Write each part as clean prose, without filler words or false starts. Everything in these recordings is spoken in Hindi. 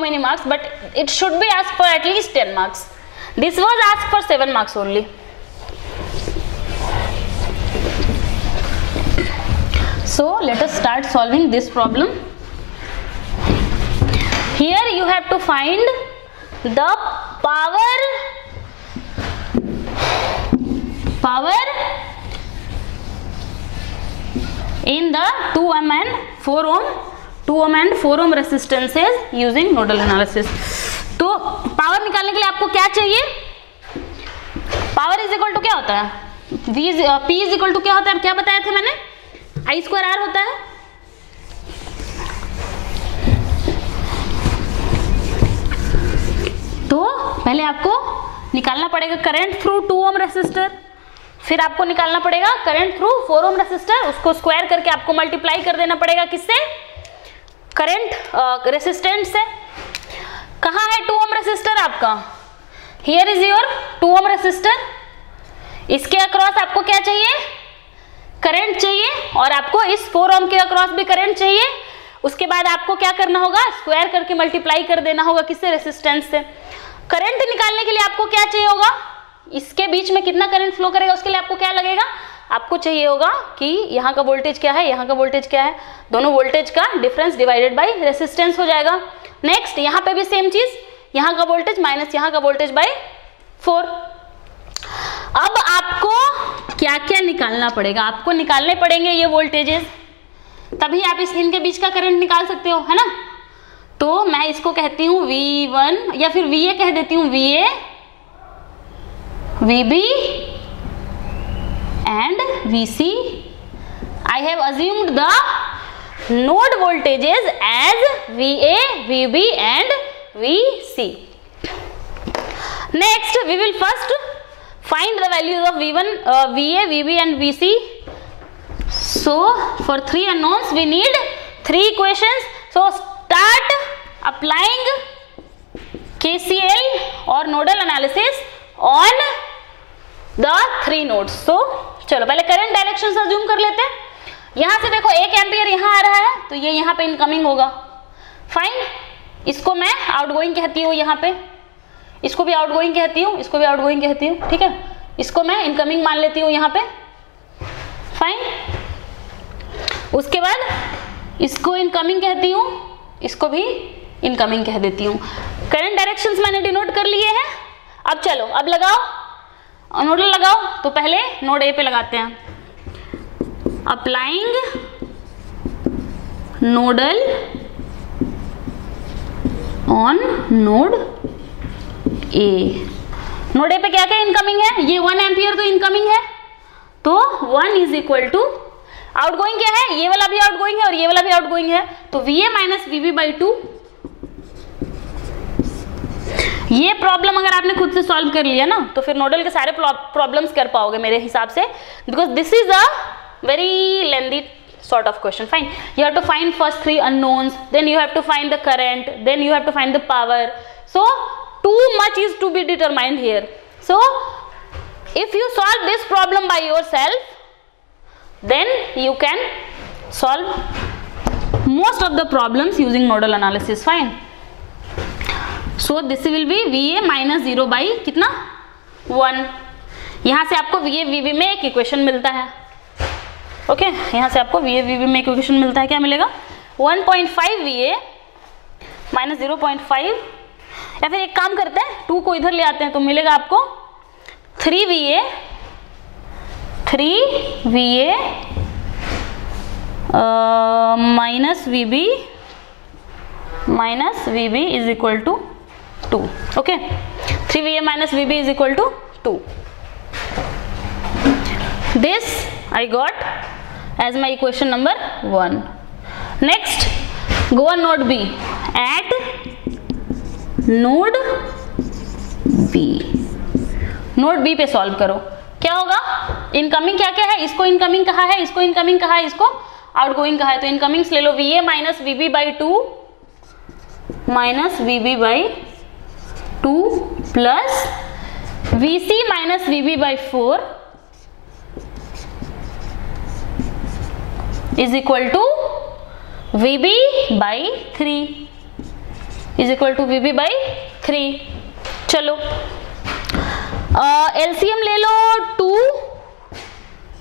many marks, but it should be asked for at least 10 marks. This was asked for 7 marks only. So let us start solving this problem. Here you have to find the power in the 2 ohm and 4 ohm resistances using nodal analysis. तो पावर निकालने के लिए आपको क्या चाहिए? पावर इज इक्वल टू क्या होता है? P इज इक्वल टू क्या होता है? क्या बताया था मैंने? I स्क्वायर R होता है. तो पहले आपको निकालना पड़ेगा करंट थ्रू 2 ओम रेसिस्टर, फिर आपको निकालना पड़ेगा करंट थ्रू 4 ओम रेसिस्टर. उसको स्क्वायर करके आपको मल्टीप्लाई कर देना पड़ेगा किससे? करंट रेसिस्टेंट से. कहाँ है 2 ओम रेसिस्टर आपका? Here is your 2 ohm resistor. इसके अक्रॉस आपको क्या चाहिए? करंट चाहिए, और आपको इस 4 ओम के अक्रॉस भी करंट चाहिए. उसके बाद आपको क्या करना होगा? स्क्वायर करके मल्टीप्लाई कर देना होगा किससे? रेसिस्टेंस से. करंट निकालने के लिए आपको क्या चाहिए होगा? इसके बीच में कितना करंट फ्लो करेगा, उसके लिए आपको क्या लगेगा? आपको चाहिए होगा कि यहाँ का वोल्टेज क्या है, यहाँ का वोल्टेज क्या है, दोनों वोल्टेज का डिफरेंस डिवाइडेड बाय रेसिस्टेंस हो जाएगा. नेक्स्ट यहाँ पे भी सेम चीज, यहाँ का वोल्टेज माइनस यहाँ का वोल्टेज बाय 4. अब आपको क्या क्या निकालना पड़ेगा? आपको निकालने पड़ेंगे ये वोल्टेजेस, तभी आप इनके बीच का करंट निकाल सकते हो, है ना. तो मैं इसको कहती हूँ V1 या फिर VA कह देती हूँ, VA, VB and VC. I have assumed the node voltages as VA, VB and VC. Next we will first find the values of V1, VA, VB and VC. So for 3 unknowns we need 3 equations. So start applying KCL or nodal analysis on the 3 nodes. So चलो पहले करंट डायरेक्शन से अज्यूम कर लेते हैं. यहाँ से देखो 1 एम्पियर यहाँ आ रहा है, तो ये यहाँ पे इनकमिंग होगा. फाइन. इसको मैं आउटगोइंग कहती हूँ, यहाँ पे इसको भी आउटगोइंग कहती हूँ, इसको भी आउटगोइंग कहती हूँ. ठीक है, इसको मैं इनकमिंग मान लेती हूँ यहाँ पे. फाइन. उसके बाद इसको इनकमिंग कहती हूँ, इसको भी इनकमिंग कह देती हूँ. करंट डायरेक्शंस मैंने डिनोट कर लिए हैं. अब चलो अब लगाओ, नोडल लगाओ. तो पहले नोड ए पे लगाते हैं. Applying nodal on node A. Node A पे क्या क्या इनकमिंग है? ये 1 एम्पियर तो इनकमिंग है, तो 1 इज इक्वल टू आउटगोइंग क्या है? ये वाला भी आउटगोइंग है और ये वाला भी आउटगोइंग है, तो VA माइनस VB बाई 2. ये प्रॉब्लम अगर आपने खुद से सॉल्व कर लिया ना, तो फिर नोडल के सारे प्रॉब्लम्स कर पाओगे मेरे हिसाब से, because this is a very lengthy sort of question. Fine. You have to find first 3 unknowns, then you have to find the current, then you have to find the power. So too much is to be determined here. So if you solve this problem by yourself, then you can solve most of the problems using nodal analysis. Fine. So this will be VA minus 0 by कितना? 1. यहाँ से आपको VA VB में एक इक्वेशन मिलता है. ओके, यहाँ से आपको VA VB में इक्वेशन मिलता है. क्या मिलेगा? 1.5 VA माइनस 0.5, या फिर एक काम करते हैं 2 को इधर ले आते हैं, तो मिलेगा आपको 3 VA minus VB is equal to 2. Okay, 3 VA minus VB is equal to 2. This I got as my equation number 1. Next, go on node B. At node B. Node B पे सॉल्व करो. क्या होगा? इनकमिंग क्या क्या है? इसको इनकमिंग कहा है, इसको इनकमिंग कहा है, इसको आउटगोइंग कहा है. तो इनकमिंग्स ले लो. VA minus VB by 2 minus VB by 2 plus VC minus VB by 4 is equal to VB by 3 is equal to VB by 3। चलो एलसीएम ले लो 2,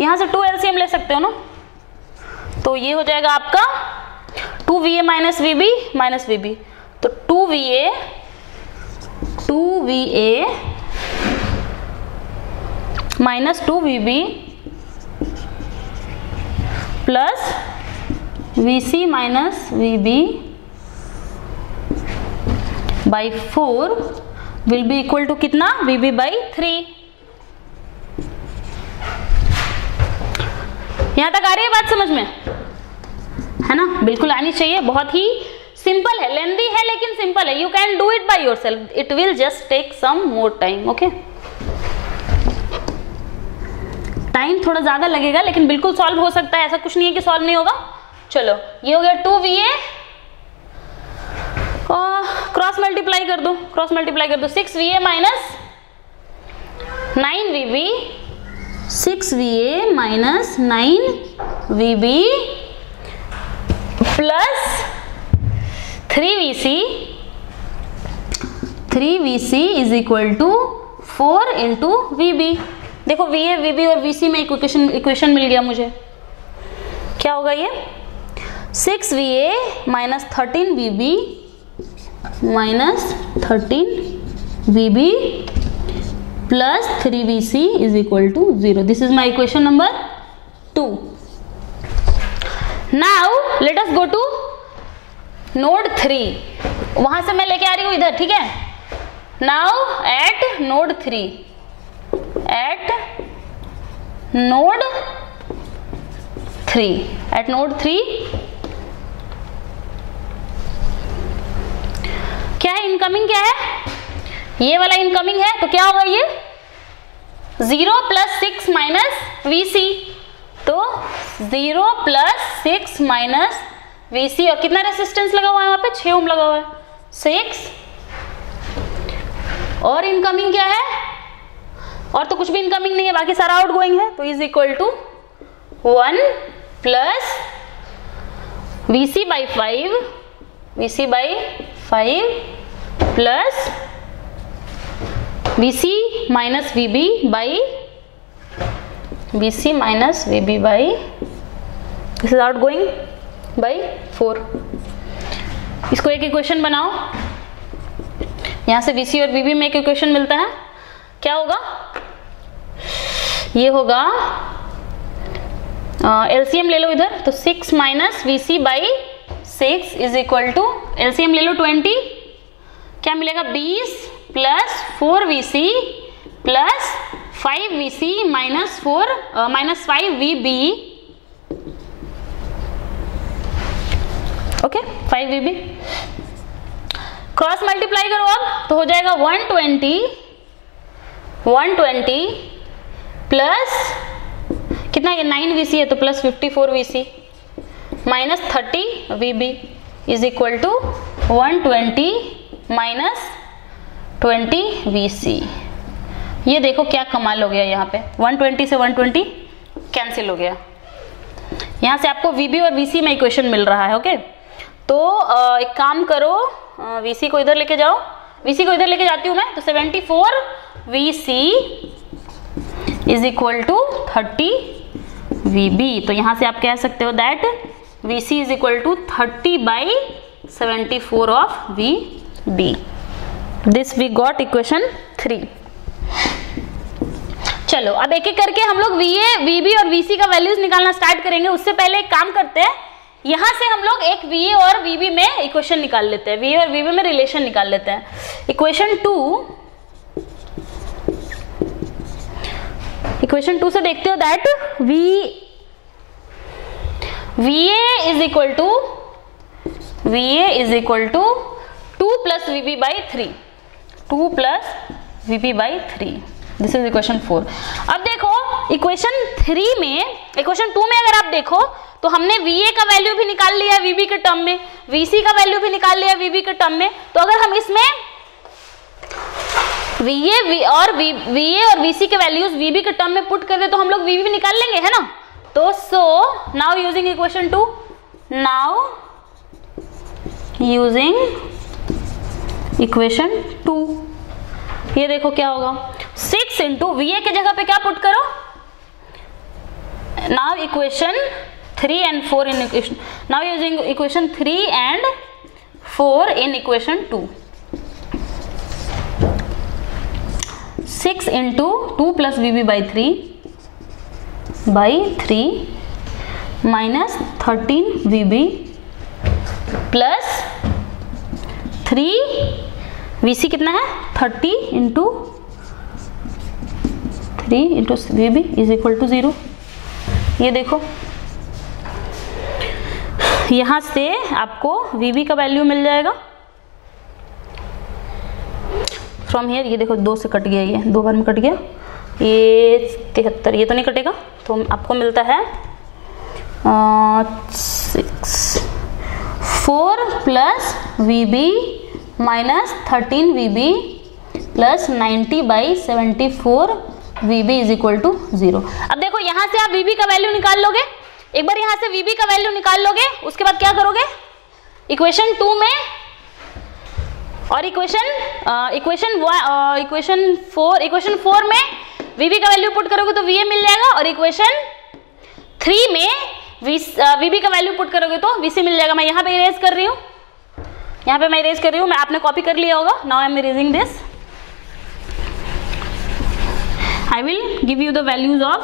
यहां से 2 एलसीएम ले सकते हो ना, तो ये हो जाएगा आपका 2VA minus VB minus VB, तो 2VA minus 2VB plus VC minus VB by 4 will be equal to कितना, VB बाई 3। यहां तक आ रही है बात समझ में, है ना? बिल्कुल आनी चाहिए, बहुत ही सिंपल है, लेंदी है लेकिन सिंपल है। You can do it by yourself, it will just take some more time. Okay, time थोड़ा ज्यादा लगेगा लेकिन बिल्कुल सॉल्व हो सकता है, ऐसा कुछ नहीं है कि सॉल्व नहीं होगा। चलो ये हो गया 2VA, क्रॉस मल्टीप्लाई कर दो, 6VA minus 9VB, 6VA minus 9VB plus 3VC is equal to 4 into VB। देखो VA, VB और VC में इक्वेशन मिल गया मुझे। क्या होगा ये, 6VA minus 13VB minus 13VB plus 3VC is equal to 0। This is my equation number 2। Now let us go to node 3, वहां से मैं लेके आ रही हूं इधर, ठीक है? Now at node 3, eight node 3 क्या है, इनकमिंग क्या है, ये वाला इनकमिंग है, तो क्या होगा ये 0 प्लस 6 माइनस VC, तो 0 प्लस 6 माइनस VC, और कितना रेसिस्टेंस लगा हुआ है वहां पे, 6 ओम लगा हुआ है, 6, और इनकमिंग क्या है, और तो कुछ भी इनकमिंग नहीं है, बाकी सारा आउटगोइंग है, तो is equal to 1 plus VC by 5 plus VC minus VB by this is outgoing by 4। इसको एक इक्वेशन बनाओ, यहां से VC और VB में एक इक्वेशन मिलता है, क्या होगा, ये होगा एलसीएम ले लो इधर, तो 6 minus VC by 6 is equal to, LCM ले लो 20, क्या मिलेगा 20 plus 4VC plus 5VC minus 5VB, okay 5VB। Cross multiply करो अब, तो हो जाएगा 120 प्लस कितना, ये 9VC है तो plus 54VC minus 30VB is equal to 120 minus 20VC। ये देखो क्या कमाल हो गया, यहाँ पे 120 से 120 कैंसिल हो गया, यहाँ से आपको VB और VC में इक्वेशन मिल रहा है। ओके, तो एक काम करो, VC को इधर लेके जाओ, VC को इधर लेके जाती हूँ मैं, तो 74VC is equal to 30VB। तो यहाँ से आप कह सकते हो that VC is equal to 30 by 74 of VB। This we got equation 3। चलो अब एक एक करके हम लोग VA, VB और VC का वैल्यूज निकालना स्टार्ट करेंगे। उससे पहले एक काम करते हैं, यहां से हम लोग एक VA और VB में इक्वेशन निकाल लेते हैं, VA और VB में रिलेशन निकाल लेते हैं। इक्वेशन 2 से देखते हो that VA is equal to 2 plus VB by 3, 2 plus VB by 3। This is equation 4। अब देखो इक्वेशन 2 में अगर आप देखो तो हमने VA का वैल्यू भी निकाल लिया VB के टर्म में, VC का वैल्यू भी निकाल लिया VB के टर्म में। तो अगर हम इसमें VA और VC के वैल्यूज VB के टर्म में पुट कर दे तो हम लोग VB भी निकाल लेंगे, है ना? तो so now using equation 2, equation 2। ये देखो क्या होगा, 6 इंटू VA के जगह पे क्या पुट करो, now equation 3 and 4 in equation, now using equation 3 and 4 in equation 2. 6 into 2 plus VB by 3 minus 13 VB plus 3 VC कितना है, 30 into 3 into VB is equal to 0। ये देखो यहां से आपको VB का वैल्यू मिल जाएगा फ्रॉम हियर। ये देखो 2 से कट गया, ये 2 बार में कट गया, ये 73, ये तो नहीं कटेगा, तो आपको मिलता है 4 plus VB minus 13 VB plus 90/74 VB is equal to 0। अब देखो यहां से आप VB का वैल्यू निकाल लोगे, एक बार यहां से VB का वैल्यू निकाल लोगे, उसके बाद क्या करोगे, इक्वेशन 2 में और इक्वेशन 4 में VB का वैल्यू पुट करोगे तो VA मिल जाएगा, और इक्वेशन 3 में VB का वैल्यू पुट करोगे तो VC मिल जाएगा। मैं यहाँ पे इरेज कर रही हूँ, मैं आपने कॉपी कर लिया होगा। Now I am erasing this, I will give you the values of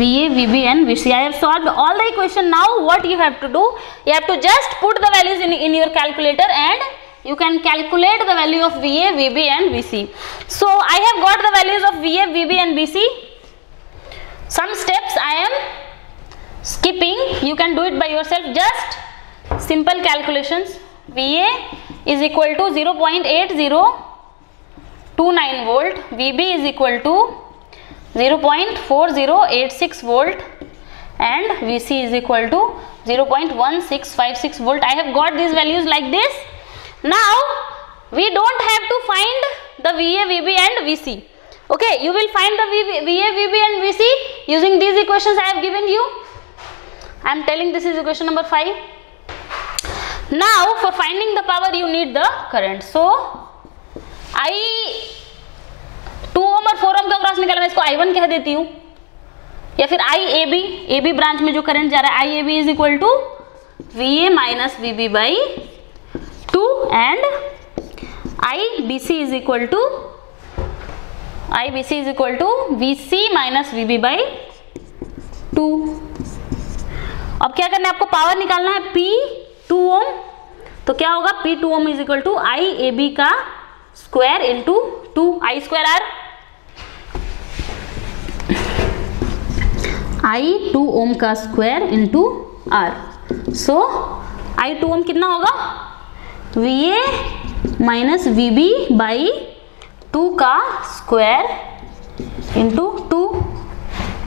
VA, VB and VC. I have solved all the equation. Now what you have to do, you have to just put the values in your calculator and you can calculate the value of VA, VB and VC. So I have got the values of VA, VB and VC. Some steps I am skipping, you can do it by yourself, just simple calculations. VA is equal to 0.8029 volt, VB is equal to 0.4086 volt and VC is equal to 0.1656 volt. I have got these values like this. Now we don't have to find the VA, VB and VC. Okay, you will find the VA, VB and VC using these equations I have given you. I am telling this is equation number 5. Now for finding the power you need the current. So I 2 ohm और 4 ohm का क्रॉस निकाला, मैं इसको I1 कह देती हूँ, या फिर AB ब्रांच में जो करंट जा रहा है IAB is equal to VA minus VB by 2 and IBC is equal to VC minus VB by 2। अब क्या करना है, आपको पावर निकालना है P2 ओम, तो क्या होगा, P2 ohm is equal to IAB का square into 2 I square R। I2 ohm का square into R। So I2 ohm कितना होगा, VA माइनस VB बाई 2 का square into 2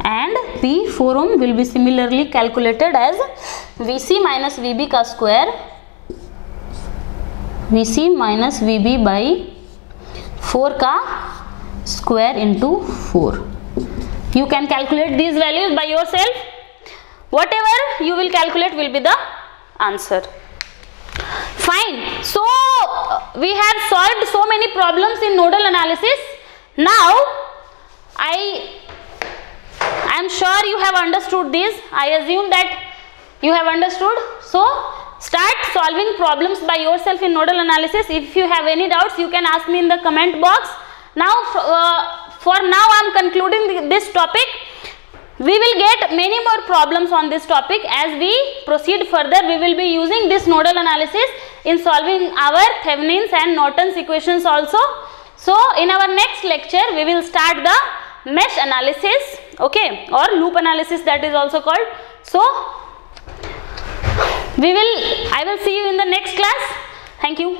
and P4 ohm will be similarly calculated as VC minus VB का square, VC minus VB by 4 का square into 4। You can calculate these values by yourself. Whatever you will calculate will be the answer. Fine. So we have solved so many problems in nodal analysis. Now I am sure you have understood this. I assume that you have understood. So start solving problems by yourself in nodal analysis. If you have any doubts, you can ask me in the comment box. Now for now I am concluding this topic. We will get many more problems on this topic. As we proceed further, we will be using this nodal analysis in solving our Thevenin's and Norton's equations also. So in our next lecture we will start the mesh analysis, okay, or loop analysis, that is also called. So I will see you in the next class. Thank you.